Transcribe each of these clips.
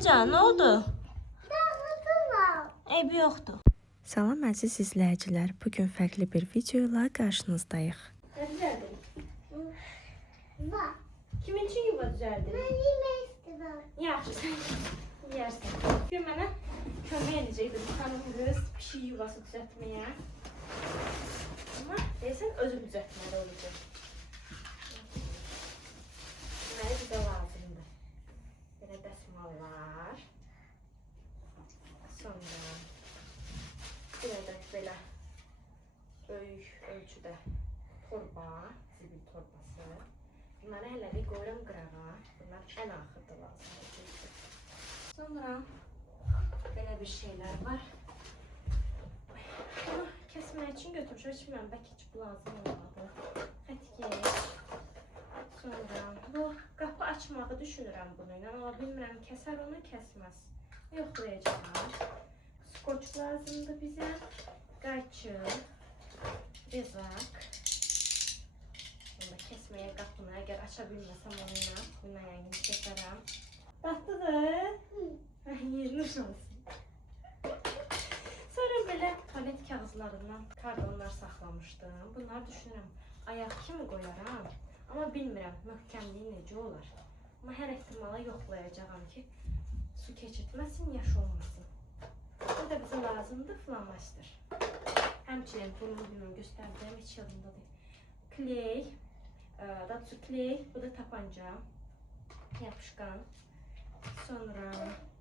Aycan, nə oldu? Eybi yoxdur. Salam əziz izləyicilər. Bugün fərqli bir video ilə qarşınızdayıq. Nə düzəldin? Kimin üçün yuva düzəldin? Ben yemek istiyorum. Yaxşı, sən yeyərsən. Bugün mənə kömək edəcəkdi bu xanım qız pişik yuvası düzəltməyə. Amma deyəsən özü düzəltməli olacaq. Deməli bizə lazımdır. Belə dəsmallar. Sonra bir ədəd belə böyük ölçüdə torba, zibil torbası. Bunları hələ bir qoyuram qırağa. Bunlar ən axırda lazım olacaqdır. Sonra belə bir şeylər var. Bunu kəsmək üçün götürmüşəm. Bilmirəm, bəlkə heç bu lazım olmadı. Xətkeç. Sonra bu qapı açmağı düşünürəm bununla. Amma bilmirəm, kəsər onu, kəsməz. Yoxlayacağım. Skoç lazımdır bizə. Qayçı. Rezak. Sonra kesməyə qapını, əgər aça bilməsəm onunla, bununla yəngin kəsərəm. Tatlıdır. Yerini şansın. Sonra belə tualet kağızlarından karbonlar saxlamışdım. Bunları düşünürəm, ayaq kimi qoyaram. Amma bilmirəm, möhkəmliyi necə olar. Amma hər ehtimala yoxlayacağam ki, su keçirtməsin, yaş olmasın. Bu da bizə lazımdır, flamaster. Həmçinin bunu bilməm göstərdiyim heç yadımdadır. Kley, datsu kley, bu da tapanca, yapışkan. Sonra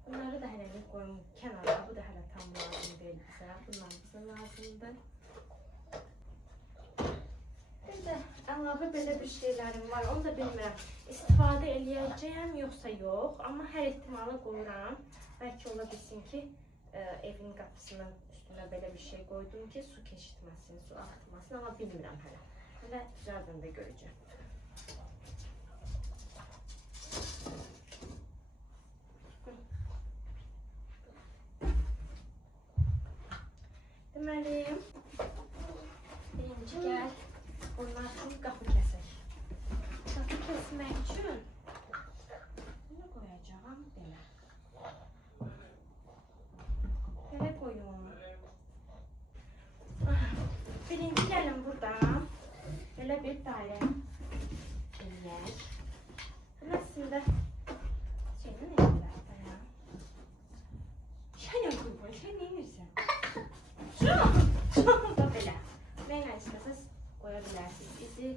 bunları da hələ bir qoyum kənara, bu da hələ tam lazım deyil bizə. Bunlar bizə lazımdır. Bir də əlavə belə bir şeylərim var, onu da bilmirəm. İstifadə eləyəcəyəm yoxsa yox, amma hər ehtimala qoyuram. Bəlkə ola bilsin ki, evin qapısının üstünə belə bir şey qoydum ki, su keçirtməsin, su axıtmasın, amma bilmirəm hələ. Hələ düzəldəndə görəcəm. Deməli, birinci gəl, bunlar üçün qapı kəsək. Qapı kəsmək üçün bunu qoyacağım belə. Belə qoyum. Birinci gəlin buradan belə bir dairə eləyək. Bunun əslində şeyini nə edirlər ya? Sən yoxdur, sən nə edirsən? Şu da belə. Mənə istəsəz qoya bilərsiniz. İzi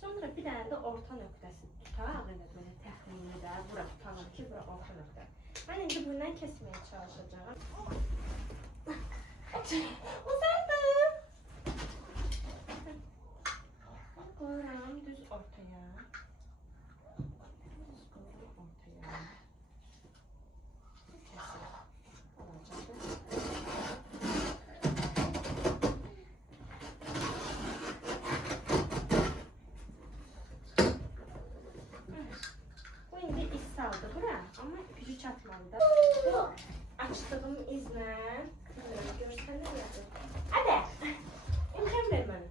sonra bir dənə də orta nöqtəsi tutaq, elə belə təxmini də bura tutalım ki, bura orta nöqtə. Mən indi bundan kəsməyə çalışacağım. Uzandım. Qoyuram düz ortaya. Düz qoyuram ortaya. Bu indi iz saldı bura, amma gücü çatmalıdır. Bu açdığım izlə görsənir yazır. Hadi! İmkan ver mənə.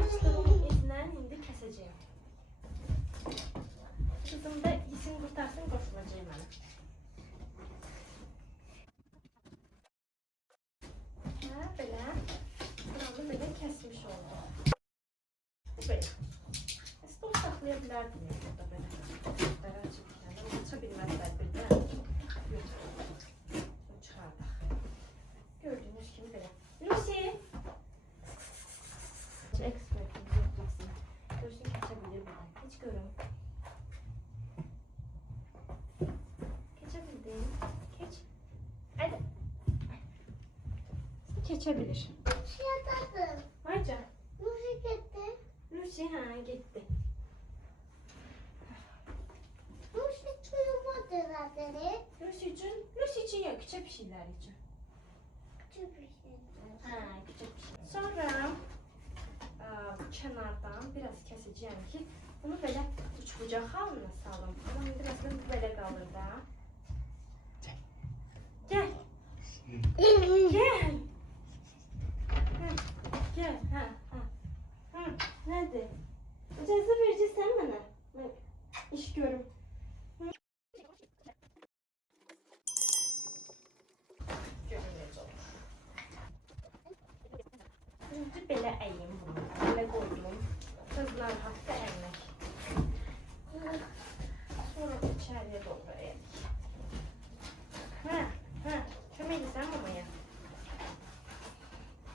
Açdığım izlə indi kəsəcəyim. Kızım da isin qurtarsın, qoşulacaq mənə. Belə. Buranı belə kəsmiş oldum. Bu belə. Stol saxlaya bilərdim burada belə. Belə açıqlarım. Aça bilməzlər birdən. Bunu çıxardaq. Gördüyünüz kimi belə. Lucy! Ekspertimiz yoxlasın. Görsün keçə bilir buradan. Heç görüm. Keçə bildin. Keç. Hadi. Keçebilir. Şuradadır. Aycan. Nasıl gitti? Lucy gitti. Nasıl çıkmadı zaten? Lucy için yok, küçük bir şeyler için. Küçük bir şey. Küçük bir şey. Sonra bu kenardan biraz keseceğim ki bunu böyle uç bucaq halına salım. Ama biraz da böyle kalır da. Gel. Gel. Gel. Nədir? İcazə verəcəksən mənə? əyeyim bunu. Belə qoydum. Kızlar haqqı əymək. Sonra içəriyə doğru əyək. Hə, kömək edirsən mamaya.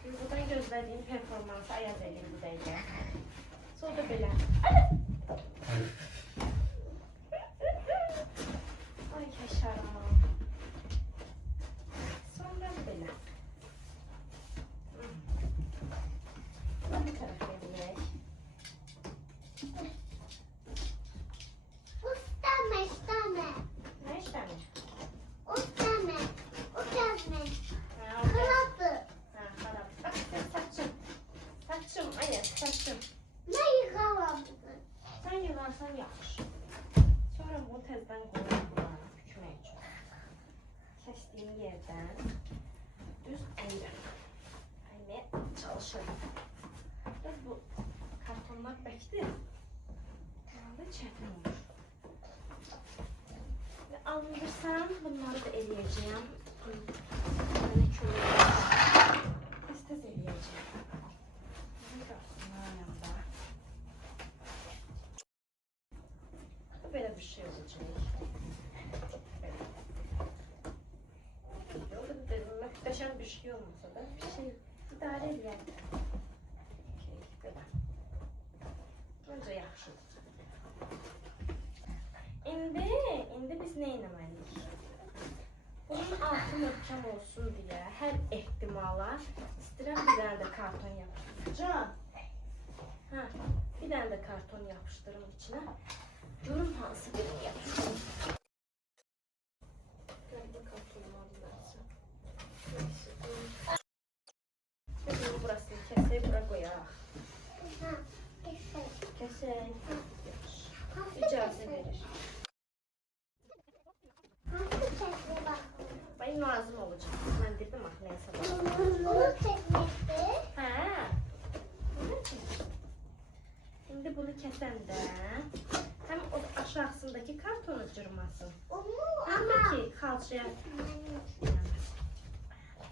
Buradan gözlədiyim performansı ayaz edeyim bu dəqiqə. Sonra da belə. Ay həşəram. Sonra belə. Bu tərəfə edək. Ustame, isteme. Nə işləmir? Ustame, ustame. Hə, Kırapı. xarab. Bax, saçım. Saçım, ayaz, saçım. Ne yıkamam bugün? Sən yığarsan yaxşı. Sonra bunu təzdən qoyum bura, bükmək üçün. Kəsdiyim yerdən düz əyirəm. Əymə çalışıram. Biraz bu kartonlar bəkdir. Bunlar çətin olur. Və alındırsam bunları da eləyəcəyəm. Mənə kömək tez eləyəcəyim. Bunu qarsınlar yanında. Böyle bir şey olacak. Muhteşem bir şey olmasa da bir şey idare edelim. Böyle. Önce yaxşıdır. İndi biz ne etməliyik? Bunun altı möhkəm olsun diye her ehtimala istəyirəm bir tane de karton yapıştıracağım. Ha, bir tane de karton yapıştırım içine. Görün hansı birini yapıştırım. Galiba kartonumu alıversin. Bunu burasını keseyim, bura koyaq. Ha, kesin. Keseyim. İcazə verir. Nasıl çekti bak? Bayım lazım olacak. Ben dedim makineye sabah. Bunu çekmekti. Hə. Şimdi bunu kesəndə həm o aşağısındaki kartonu cırmasın. Onu Həm ama. də ki xalçaya.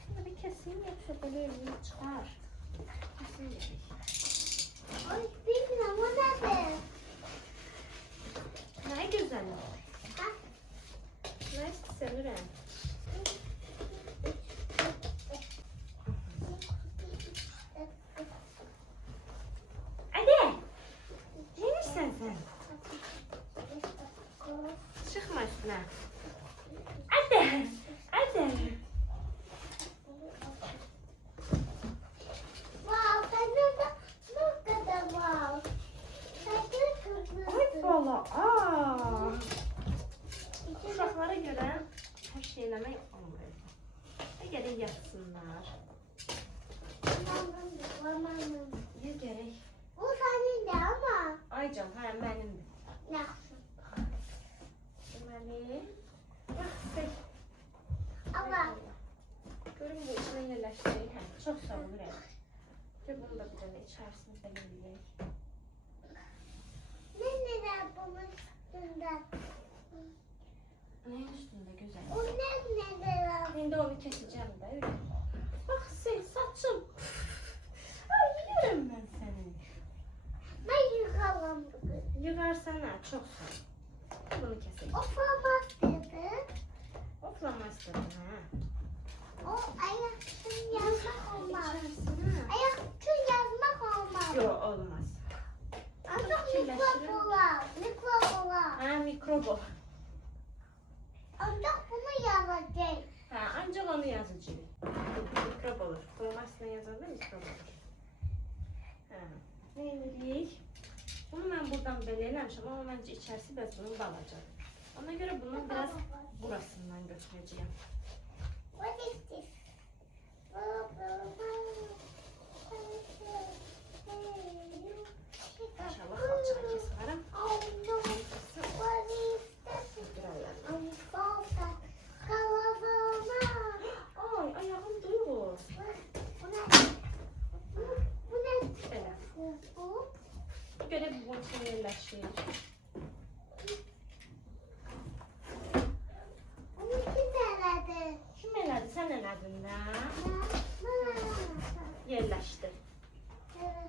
Şimdi bir keseyim yoksa böyle elini çıxar. Kesin gerek. Ay bilmiyorum o nedir? Ne güzel. Ha? Ne istemiyorum. Hadi. Neymişsən sen? Çıkma üstüne. Hadi. Hadi. Wow, sende de ne kadar wow. Sende kırmızı. Ay bala. Aa. Uşaqlara görə hər şey eləmək olmur. Gərək yatsınlar. Ya gərək. Bu senin de ama. Ay can, hə mənimdir. Nasıl? Deməli. Bax, Ama. görün bu içinə yerləşdirək. Hə, çox sağ ol Rəy. Bunu da bir dənə içərisində eləyək. Ne bunun üstünde? Nəyin üstündə gözəl? O neler? İndi onu kesəcəm də. Öyle. Bax, sən saçım. Ay, yiyirəm mən səni. Ben yıkamam bugün. Yığarsan hə, çox sağ ol. Bunu kesək. O format dedi. Oflamastır hə. O ayak için yazmak olmaz. İçərisinə. Ayak için yazmak olmaz. Yox, olmaz. Ancak mikrop olar. Mikrop olar. Hə, mikrob ol. Ancak bunu yazacak. Hə, ancaq onu yazacağıq. Mikrob olur. Formasına yazanda mikrob olur. Hə, nə edirik? Bunu mən buradan belə eləmişəm, amma məncə içərisi bəs bunun balacadır. Ona görə bunu biraz burasından götürəcəyəm. What is this? İnşallah xalçağı kesmərəm. Oh no. What is this? Buraya. I'm false. Kalavama. Ay, ayağım duyur. Bu ne? Bu ne? Belə. Bu? Görə bu üçün yerləşir. Bunu kim eledi? Kim elədi? Sən elədin də? Ben. Yerləşdir. Evet.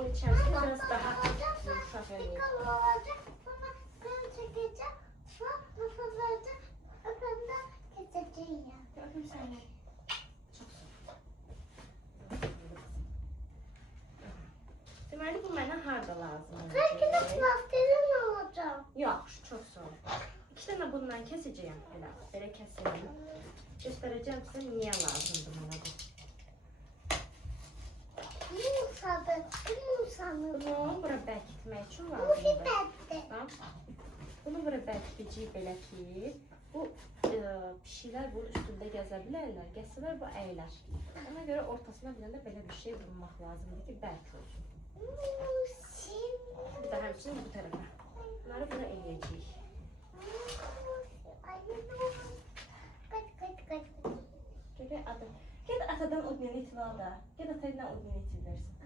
Onun içerisinde biraz daha yumuşak eləyim. olacak. Sonra ben çekeceğim. Sonra nasıl olacak? Öpümde keseceğim. Öpüm səni. Çox sağ ol. Deməli, bu mənə harda lazım Belki de olacaq? plastiğin olacak. Yox, çox sağ ol. 2 dənə bundan kesəcəyəm. Belə kəsəcəm. Göstərəcəm sizə niyə lazımdır mənə bu. Yumuşadı. Yumuşadı. Bunu bura bərkitmək üçün Bu lazımdır. hibetti. Tamam. Bunu bura bərkidəcəyik belə ki, bu pişiklər bunun üstündə gəzə bilərlər, gəzsələr bu əyilər. Ona görə ortasına bir də belə bir şey vurmaq lazımdır ki, bərk olsun. Bir də həmçinin bu tərəfə. Bunları buna eləyəcəyik. Görək adı. Ged atadan odmeni itil da. Ged atayla odmeni itil versin.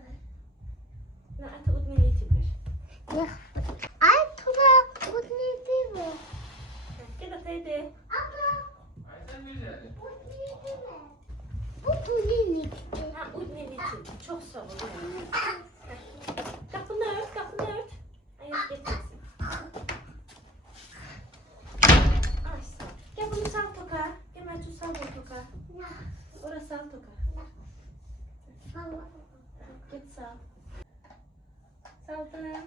Nə ata odmeni itil ver. Ay Tuna, bu neydi mi? Ged ataydı. Abla, Ayten güzel. bu neydi mi? Bu neydi? Ha odmeni itil. Çox sağ ol. Qapını ört, qapını ört. Ayaq getməsin. Ay sağ ol. Gəl bunu sal toka. Gəl mən üçün sal bunu toka. Orası sal toka. Get sal. Saldım.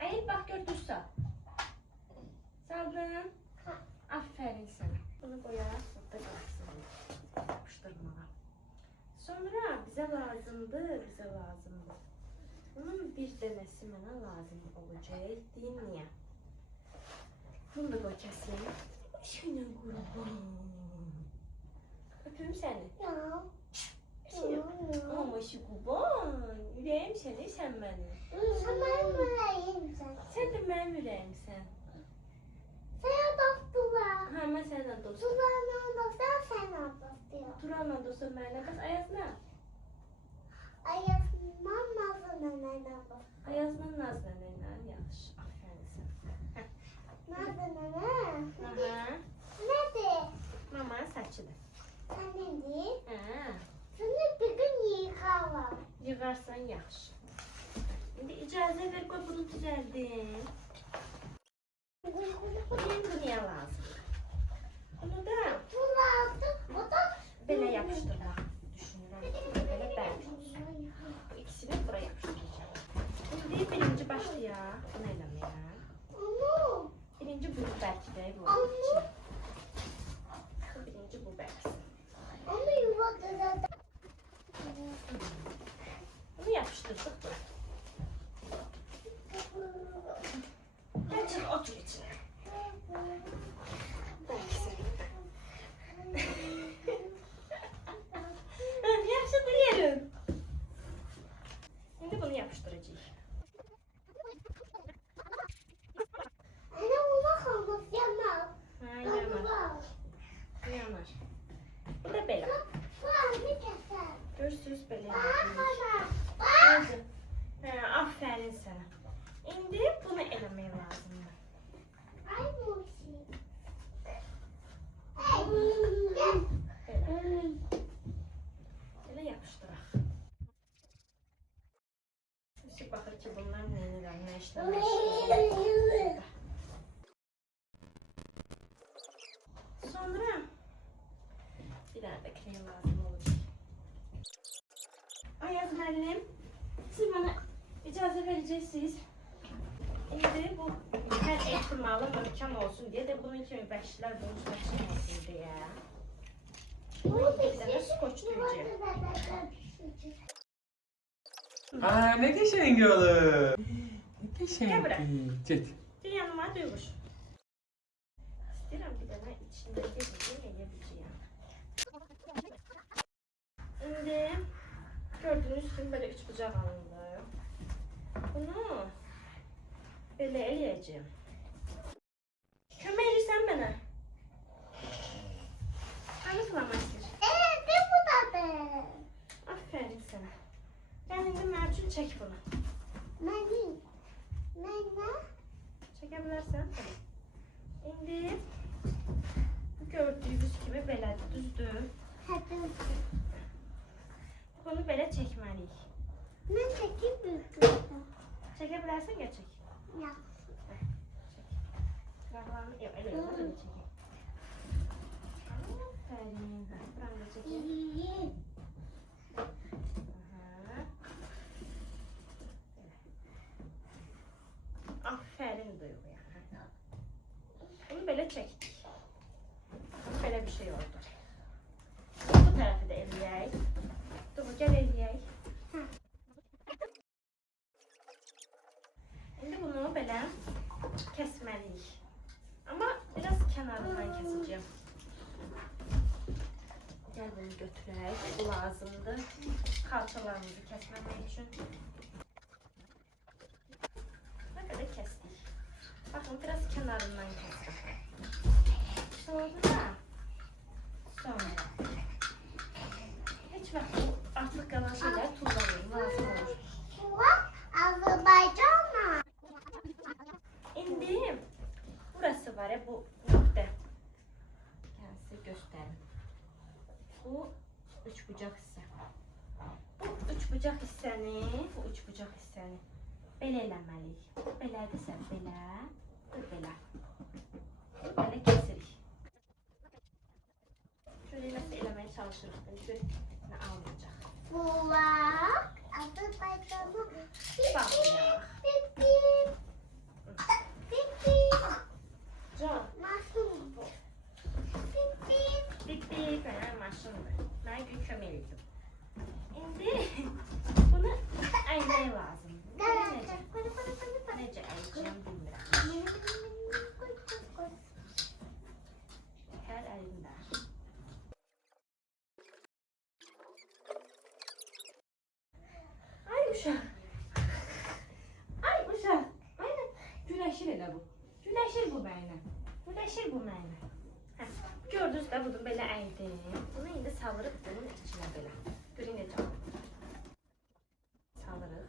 Əyil bax gör düz sal. Saldım. Aferin sənə. Bunu qoyaraq burada qalsın. Yapışdırmağa. Sonra bizə lazımdır. Bunun bir dənəsi mənə lazım olacaq. Deyin niyə? Bunu da qoy kəsin. Şöyle qurban. Öpüm səni. Ama şu qurban. Ürəyim səni, sən məni. Sen benim yüreğimsin. Sən də mənim ürəyimsən. Sen dostlar. Ha, mən səninlə dostum. Turanla dostlar, sen dostlar. Turanla dostum mənimlə. Bəs Ayaz nə? Ayasından nazına dostlar. Ayazla Naz nənəylə. Yaxşı, aferin sən. Nazına ne? Aha. Nedir? Mamanın saçıdır. Sen nedir? Ha. Seni bir gün yıkarlar. Yığarsan yaxşı. İndi icazə ver, qoy bunu düzəldim. Bunu niyə lazım? Bunu da Turatı, o da belə yapışdırmaq düşünürəm. Belə bərk olsun. Bu ikisini buraya yapışdıracağım. İndi birinci başlayaq. Bunu eləməyə. onu, Birinci bunu bərkidək bu. onu, Birinci bu bərksin. onu yuvadırada. Bunu yapışdırdıq bura. Gəl çıx, otur içinə. Bərksin. Yaxşıdır yerin. İndi bunu yapışdıracağıq. Ana ona kalmaz yanar. Ha, yanar. Yanar. Bu da belə. Var bir keser. Görürsünüz belə. Bak yapıyoruz. ana. Bak. Hadi. Aferin sana. İndi bunu eləmək lazımdır. Ay Musi. Belə. Belə yapışdıraq. Müsib baxır ki, bunlar nə edirəm, nə işlə məşğuldurlar. Sonra bir dənə də krem lazım olacaq. Ayaz müəllim, siz mənə icazə verəcəksiniz. İndi bu hər ehtimalı möhkəm olsun deyə də bunun kimi bəşlər bunun üstünə çıxmasın deyə. Bunu bir dənə skoç döyəcəm. Aa ne geçen olur. Ne geçen Gel buraya. Git. Bir yanıma duyuş. İstəyirəm bir dənə içində gedəcəm, eləyə biləcəyəm. İndi gördüyünüz kimi belə üç bucaq alındı. Bunu belə eləyəcəm. Kömək edirsən mənə? Hanı flamaster? Ne bu tadı? Aferin sənə. Gəl indi mənim üçün çək bunu. Benim. Çəkə bilərsən? İndi gördüyünüz kimi belədir, düzdür? Hadi. Bunu belə çəkməliyik. Ne çekip büyüklüğünde? Çekebilirsin, gel çek. Ya. Tırnaklarını, yok öyle olmaz, öyle çekeyim. Aferin. Buranı da çekeyim. İyi. Aha. Aferin Duygu yani. Bunu böyle çektik. Böyle bir şey oldu. Bu tarafı da eləyək. Duygu gel eləyək. Şimdi bunu belə kesməliyik. Ama biraz kenarından keseceğim. Gel bunu götürək. Bu lazımdır. Kalçalarımızı kesmemek için. Ne kadar kestik. Bakın biraz kenarından kestim. Sonra hiç vakit artık kalan şeyler tuzlamayayım. Lazım olur. Bak Azerbaycan'la. İndi burası var ya, bu nokta. Gel size göstereyim. Bu üç bucak hisse. Bu üç bucak hissəni, bu üç bucak hissəni belə eləməliyik. Belədirsə belə, belə. Belə kesirik. Şöyle nasıl eləməyə çalışırıq. Çünki nə almayacaq. Bak Azerbaycan'la. Bağlayaq. Bitti. Bitti. Can, Nasıl bu? Bitti. bitti. Fənər maşındır. Mən gün köməklidim. İndi bunu əymək lazım. Necə əyəcəm bilmirəm. Hər əlimdə. Ay uşaq. Ay uşaq. Aynen. Güləşir elə bu. Güləşir bu mənə. Güləşir bu mənə. Hə. Gördünüz də bunu belə əydim. Bunu indi salırıq bunun içinə belə. Görün necə. Salırıq.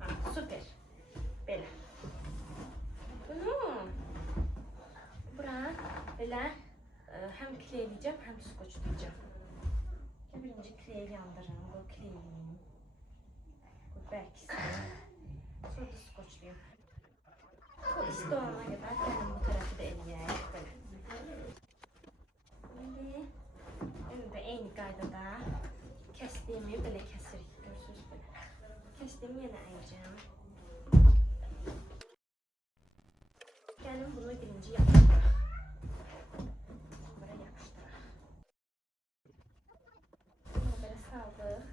Ha, süper. Belə. Bunu bura belə həm kleyləyəcəm, həm skoçlayacağım. Birinci kleyi yandırın, bu kleyiyim. Bu bərksin. Sonra da skoçlayayım. Bu isti olana qədər gəlin bu tərəfi də eləyək. Belə. İndi də eyni qaydada kəsdiyimi belə kəsirik. Görürsünüz belə. Kəsdiyimi yenə əyəcəm. Gəlin bunu birinci yapışdıraq. Buraya yapışdıraq. Bunu belə saldıq.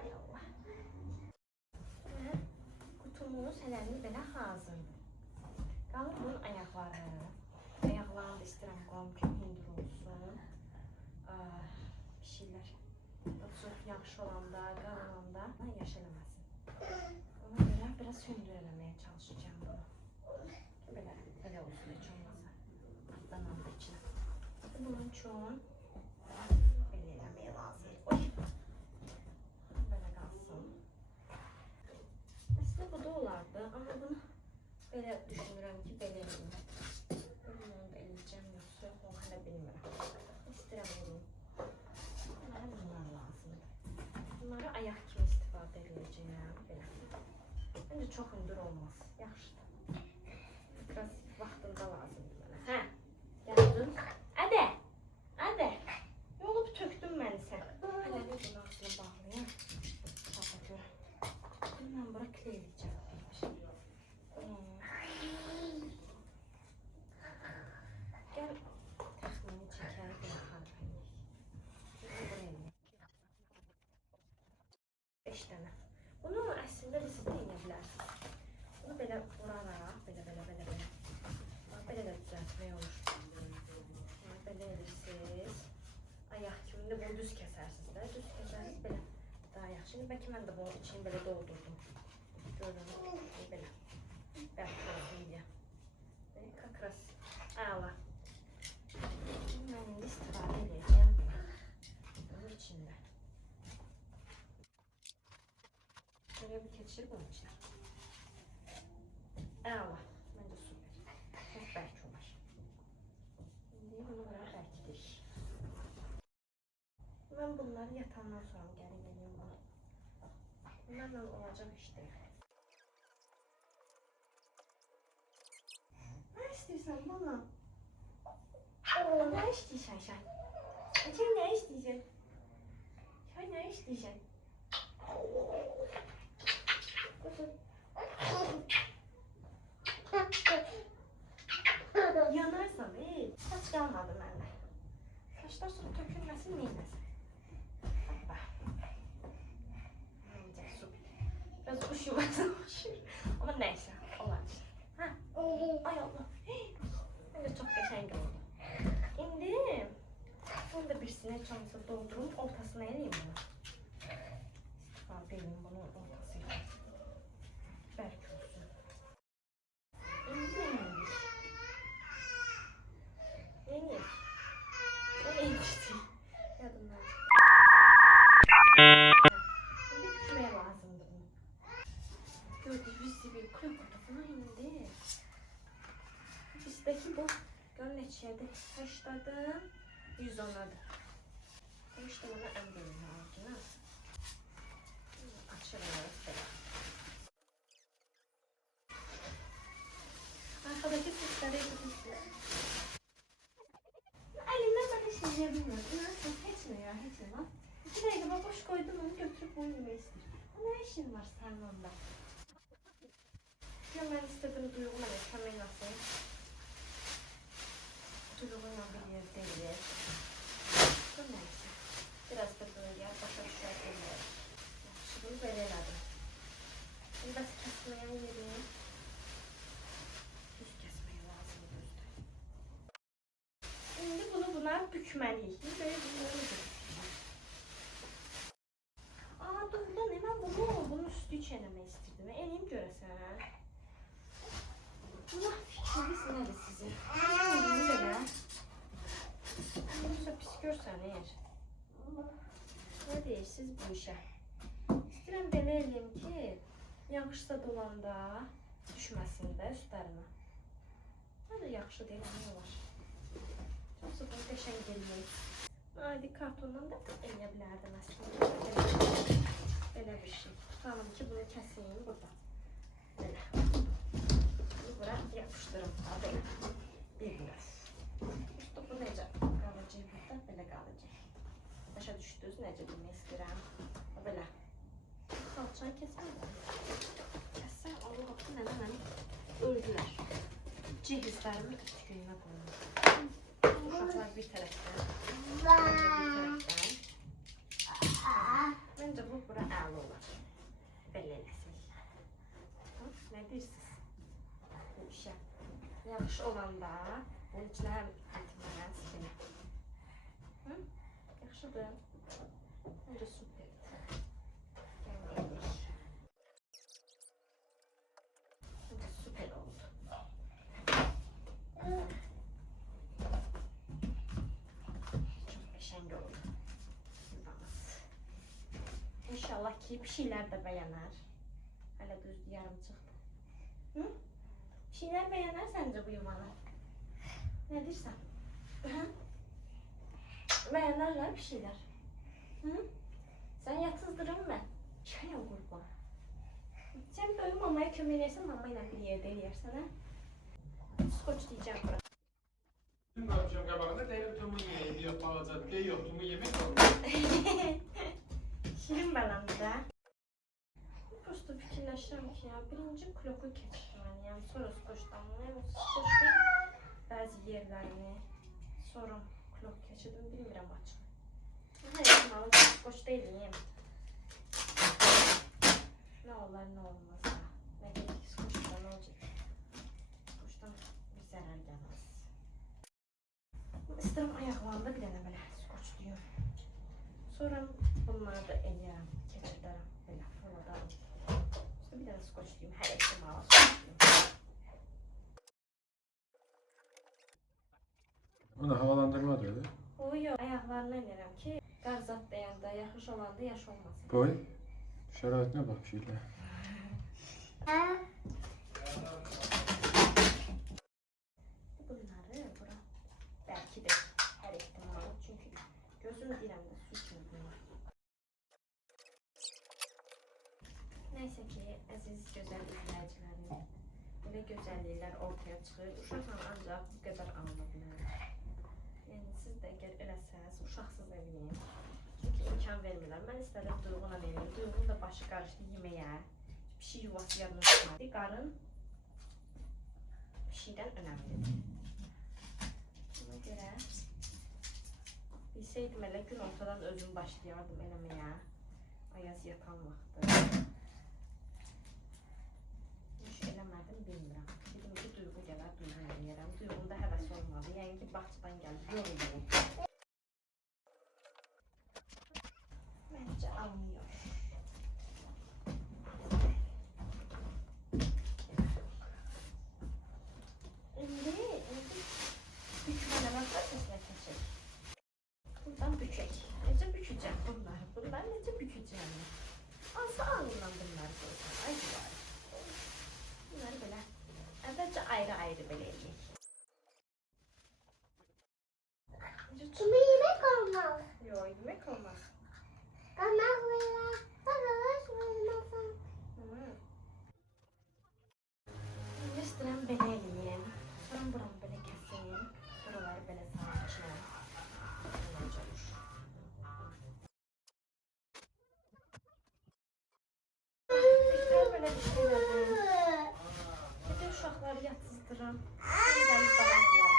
Ay Allah. Və qutumuz hələlik belə hazırdır. Qalır bunun ayaqları. Ayaqlarını da istəyirəm qoyum ki, hündür olsun. Bir şeylər çox yaxşı olanda, qalın olanda yaş eləməsin. Ona görə biraz hündür eləməyə çalışacağım bunu. Belə olsun heç olmazsa. Atlanan da içine. Bunun üçün belə eləməyə lazım. Oy. Belə qalsın. Aslında bu da olardı, amma bunu belə düşünürəm ki, belə eləyim. Bunu da eləyəcəm, yoxsa yox, onu hələ bilmirəm. İstəyirəm eləyim. Mənə bunlar lazımdır. Bunları ayaq kimi istifadə edəcəyəm. Belə. Məncə çox hündür olmaz. Yaxşıdır. Biraz vaxtında lazımdır mənə. Hə, gəldin. Ədə, ədə. Yolub tökdün məni sən. Hələ bir bunu ağzına bağlayayım. Baxa gör. Mən bura kleyləyəcəm. Gəl, təxmini çəkər, belə harfəyik. Buraya eləyək. 5 dənə. Bunu əslində resept eləyə bilərsiniz. Bunu belə vuraraq, belə. Belə də düzəltmək olur. Belə edirsiniz. Ayaq kimi də bunu düz kəsərsiniz də. Düz kəsərsiniz belə daha yaxşı. Şimdi bəlkə mən də bunun içini belə doldurdum. Gördüm. Belə. Bəlkə olsun deyə. Belə kakras. Əla. Mən indi istifadə edəcəm. Bunun içində. Şöyle bir keçir bunun içine. Əla. Məncə süper. Çox bərk olar. İndi bunu bura bərkidik. Mən bunları yatandan sonra gəlin eləyim bunu. Bunlarla olacak iş değil. Ne istiyorsan bana? Ne istiyorsan sen? Sen ne istiyorsan? Sen ne istiyorsan? Yanarsan saç kalmadı bende. Saçlar sonra tökülmesin neymesin. Hoppa. Bence su. Biraz üşümezsen hoşur. Ama neyse olabilir. Ha. Ay Allah. Bence çok geçen oldu. İndi. Bunu da birisine çamısı doldurup ortasına eleyim bunu. Benim bunun ortasıyla. Belki olsun. İndi. Yeni. Yeni yadımdan. Şimdi düşmeye lazımdı bunu. Gördüğünüz gibi kuru kutuna indi. Bizdeki bu gör neçəyədi? 80'dan 110'adır. İşte bana en büyük aldı. Açırım mesela. Arkadaki sesleri yapabilirsiniz. Elimden ben hiç izleyebilmiyorum. İnanın hiç mi ya, hiç mi lan? 2 dakika boş koydum onu götürüp oynamayı istedim. Ne işin var senin onda? Ya ben istediğim duyguma ne? Hemen nasıl? Duyguyla bir yer değil. Bu neyse. Biraz da böyle ya, başa düşer değil. Bunu böyle elədim. Bunu bəs kəsməyə yerim. Düz kəsməyə lazımdır düzdür. Şimdi bunu buna bükməliyik. Böyle bunları bükməliyik. Aa doğrudan hemen bunun üstü hiç eləmək istirdim. Eləyim görəsən. Allah fikriniz nədir sizin? Bunu belə. Yoksa pis görsən eğer. Ne deyirsiniz bu işe? İstəyirəm belə eləyim ki, yağışda dolanda düşməsin də üstlərinə. Hələ yaxşı deyil, nə var? Yoxsa bunu qəşəng eləyim. Adi kartondan da eləyə bilərdim əslində. Belə bir şey. Tutalım ki, bunu kəsiyim burada. Belə. Bunu bura yapışdırım. Belə. Bir növ. İşte bu necə qalacaq burada? Belə qalacaq. Başa düşdünüz, necə demək istəyirəm. Belə. Salçayı kəsməyəm. Kəssən, Allah olsun, nənə məni öldülər. Cihizlərimi üstüyünə qoyum. Uşaqlar bir tərəfdən. Bir tərəfdən. Məncə bu bura əla olar. Belə eləsin. Nə deyirsiniz? Bu işə. Yaxşı olanda bunun içinə həm etməz kimi. Yaxşıdır. Məncə süperdir. Gəl eləyik. Məncə süper oldu. Çox qəşəng oldu. Yuvamız. İnşallah ki bir şeylər də bəyənər. Hələ düzdür, yarım çıxdı. Hı? Bir şeylər bəyənər səncə bu yuvanı? Ne deyirsən? Bəyənərlər bir şeylər. Hı? Sən yatızdırın mən. Çayam qurban. Sən böyük mamaya kömək eləyirsən, mama ilə bir yerdə eləyərsən, hə? Skoç deyəcəm bura. Dün akşam kabağında devlet tumu yemeği diyor palacat diye yok tumu yemek oldu. Şirin beləmdir də. Prosto fikirləşirəm ki, ya, birinci kloku keçirməliyəm, sonra skoçdan. Skoç deyil, bəzi yerlərini, sonra klok keçirdim, bilmirəm açıq. Hər ehtimalı skoç deyiliyim. Nə olar, nə olmaz da. Nə deyək ki, skoçdan nə olacaq? Skoçdan bir zərər gəlməz. İstəyirəm ayaqlarında bir dənə belə skoç deyim. Sonra bunları da eləyərəm, keçirlərəm belə fırladarım. İşte bir dənə skoç deyim, hər ehtimala skoç deyim. O da havalandırma öyle. O yox, ayaqlarına eləyərəm ki, qarzat deyəndə, yaxış olanda yaş olmasın. Koy. Şəraitine bak şeyle. Bunları bura belki de her ihtimalı çünkü gözüm dirəmdə su kimi bunlar. Neyse ki, əziz gözəl izləyicilərim, belə gözəlliklər ortaya çıxır. Uşaqla ancaq bu qədər alına bilər. Yəni, siz də əgər eləsəz, uşaqsız eləyin. Çünki imkan vermirlər. Mən istədim Duyğunla eləyim. Duyğun da başı qarışdı yeməyə. Pişik yuvası yadına düşmədi. Qarın pişikdən önəmlidir. Buna görə bilsəydim elə gün ortadan özüm başlayardım eləməyə. Ayaz yatan vaxtı. Hiç eləmədim, bilmirəm. Dedim ki, Duyğu gələr, Duyğu eləyərəm. Duyğun da həvəs olmadı. Yəni ki, bağçadan gəldi, yoruldu. Məncə almıyor. İndi bükmələmə prosesinə keçək. Buradan bükək. Necə bükəcəm bunları? Bunları necə bükəcəm? Hansı ağırlan bunları qoysam? Ay güzel. Bunları belə. Əvvəlcə ayrı-ayrı belə eləyək. Kimi yemek olmaz. Yox, yemək olmaz. Kanaklıya, sakalaş olmasın. İndi istəyirəm belə eləyəm. Sonra buramı belə kəsim. Buraları belə sarıcam. Necə olur? İstəyirəm belə bir şey elədim. Bir də uşaqları yatsızdıram. Sonra gəlib davam edərəm.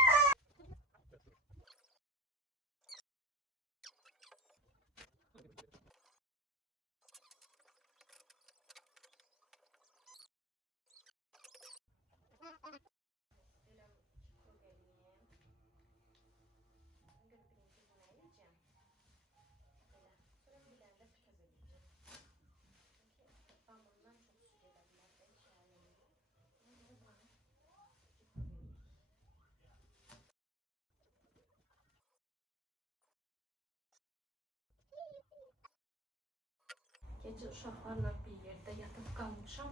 Gece uşaqlarla bir yerdə yatıp qalmışam.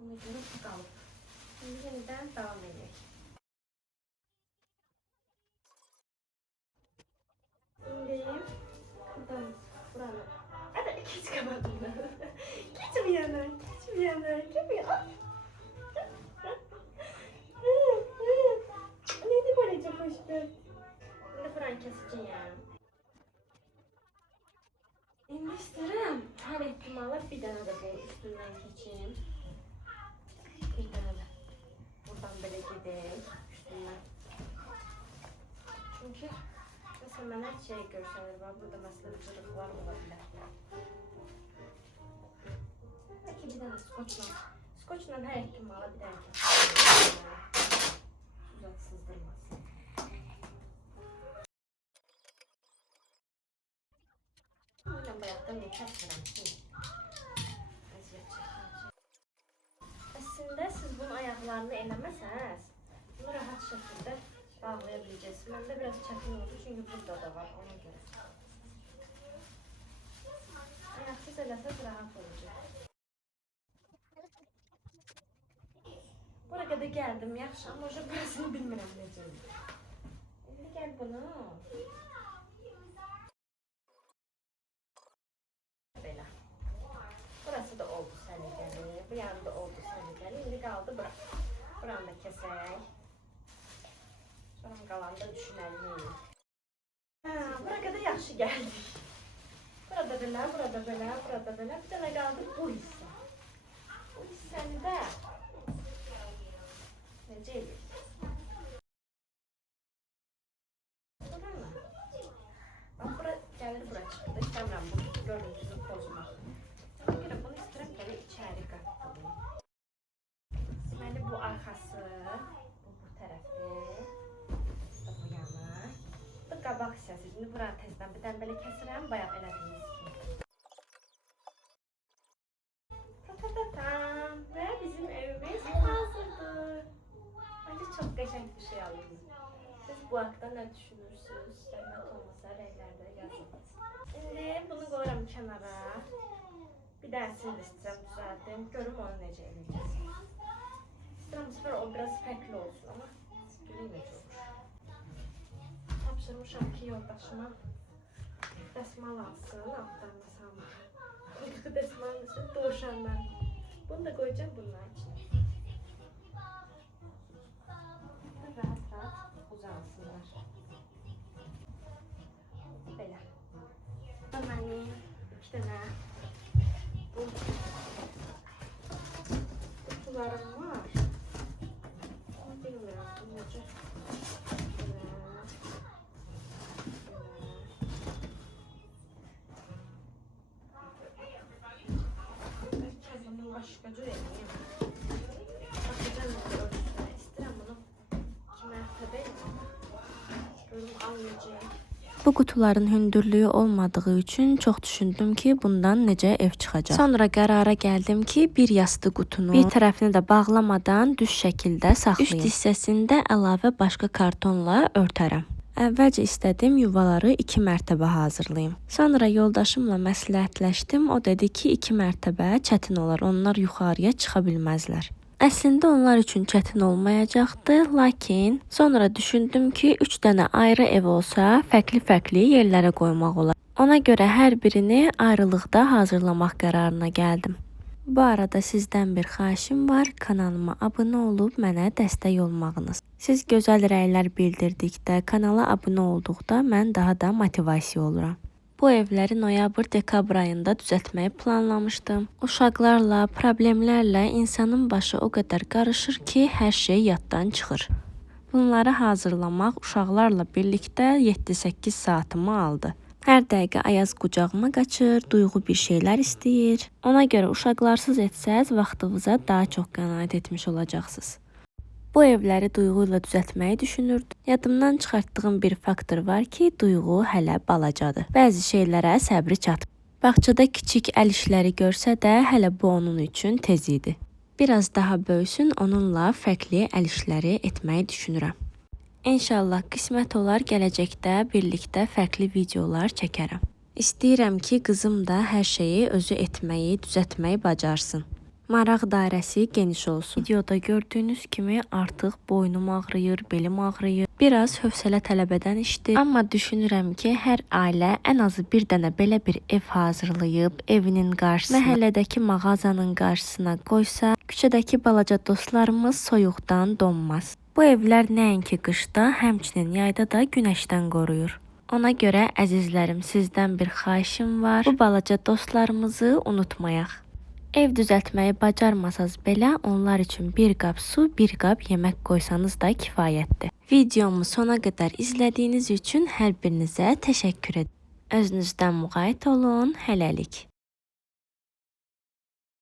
Ona görə bu qalıb. Şimdi yeniden devam edək. Şimdi buradan buranı. Hadi geç kapadım ben. Geç bir yana. Geç bir yana. Geç bir yana. Neydi böyle çok hoştu? Şimdi buranı keseceğim. Şimdi isterim. Her ihtimala bir tane de bu üstünden geçeyim. Bir tane de. Buradan böyle gideyim. Üstünden. Çünkü mesela ben her şey görsənir var. Burada mesela cırıqlar olabilir. Belki bir tane skoçla. Skoçla her ihtimala bir tane keseyim. Uzak sızdırmasın. Buradan bayaqdan ne kəsmirəm ki? Əziyyət çəkməyəcək. Əslində siz bunun ayaqlarını eləməsəz, bunu rahat şəkildə bağlaya biləcəksiniz. Məndə biraz çətin oldu çünki burada da var ona görə. Ayaqsız eləsəz rahat olacaq. Bura qədər gəldim yaxşı amma burasını bilmirəm necə. İndi gəl bunu. Belə. Burası da oldu səliqəli, bu yanı da oldu səliqəli. İndi qaldı bura. Buranı da kəsək. Sonra qalanı da düşünəliyik. Bura qədər yaxşı gəldik. Burada belə, burada belə, burada belə. Bir dənə qaldı bu hissə. Bu hissəni də necə eləyik? Buranı. Bax, bura gəlir, bura çıxdı. İstəmirəm bu görüntüsünü pozmaq. Ona görə bunu istəyirəm belə içəri qatdım. Deməli bu arxası, bu tərəfi, bu bu yana. Bu qabaq hissəsi. Şimdi bura tezdən bir dənə belə kəsirəm, bayaq elədiyimiz kimi. Ta-ta-ta-tam. Və bizim evimiz hazırdır. Bence çok qəşəng bir şey aldım. Siz bu haqda nə düşünürsünüz? Zəhmət olmasa rəylərdə yazın. Şimdi bunu qoyuram kənara. Bir dənəsini də istəyirəm düzəldim. Görüm onu necə eləyəcəz. İstəyirəm bu sefer o biraz fərqli olsun ama görüm necə olur. Tapşırmışam ki yoldaşıma dəsmal alsın altdan masamı. Dəsmalın üstü dovşanlar. Bunu da koyacağım bunların içine. Rahat rahat uzansınlar. Belə. Mənim 2 dənə bu kutularım var. Ama bilmirəm bu necə. Bunu başqa cür edeyim. Baxacağım ölçüsünə. İstəyirəm bunu 2 mərtəbə görüm almayacağım. Bu qutuların hündürlüyü olmadığı üçün çox düşündüm ki, bundan necə ev çıxacaq. Sonra qərara gəldim ki, bir yastı qutunu bir tərəfini də bağlamadan düz şəkildə saxlayım. Üst hissəsində əlavə başqa kartonla örtərəm. Əvvəlcə istədim yuvaları 2 mərtəbə hazırlayım. Sonra yoldaşımla məsləhətləşdim. O dedi ki, 2 mərtəbə çətin olar. Onlar yuxarıya çıxa bilməzlər. Əslində onlar üçün çətin olmayacaqdı, lakin sonra düşündüm ki, 3 dənə ayrı ev olsa, fərqli-fərqli yerlərə qoymaq olar. Ona görə hər birini ayrılıqda hazırlamaq qərarına gəldim. Bu arada sizdən bir xahişim var, kanalıma abunə olub mənə dəstək olmağınız. Siz gözəl rəylər bildirdikdə, kanala abunə olduqda mən daha da motivasiya oluram. Bu evləri noyabr-dekabr ayında düzəltməyi planlamışdım. Uşaqlarla, problemlərlə insanın başı o qədər qarışır ki, hər şey yaddan çıxır. Bunları hazırlamaq uşaqlarla birlikdə 7-8 saatımı aldı. Hər dəqiqə Ayaz qucağıma qaçır, Duyğu bir şeylər istəyir. Ona görə uşaqlarsız etsəz, vaxtınıza daha çox qənaət etmiş olacaqsınız. Bu evləri Duyğu ilə düzəltməyi düşünürdüm. Yadımdan çıxartdığım bir faktor var ki, Duyğu hələ balacadır. Bəzi şeylərə səbri çatmır. Bağçada kiçik əl işləri görsə də, hələ bu onun üçün tez idi. Biraz daha böyüsün, onunla fərqli əl işləri etməyi düşünürəm. İnşallah qismət olar gələcəkdə birlikdə fərqli videolar çəkərəm. İstəyirəm ki, qızım da hər şeyi özü etməyi, düzəltməyi bacarsın. Maraq dairəsi geniş olsun. Videoda gördüyünüz kimi artıq boynum ağrıyır, belim ağrıyır. Biraz hövsələ tələb edən işdir. Amma düşünürəm ki, hər ailə ən azı bir dənə belə bir ev hazırlayıb, evinin qarşısına, məhəllədəki mağazanın qarşısına qoysa, küçədəki balaca dostlarımız soyuqdan donmaz. Bu evlər nəinki qışda, həmçinin yayda da günəşdən qoruyur. Ona görə əzizlərim, sizdən bir xahişim var. Bu balaca dostlarımızı unutmayaq. Ev düzəltməyi bacarmasaz belə onlar üçün bir qab su, bir qab yemək qoysanız da kifayətdir. Videomu sona qədər izlədiyiniz üçün hər birinizə təşəkkür edirəm. Özünüzdən müğayət olun, hələlik.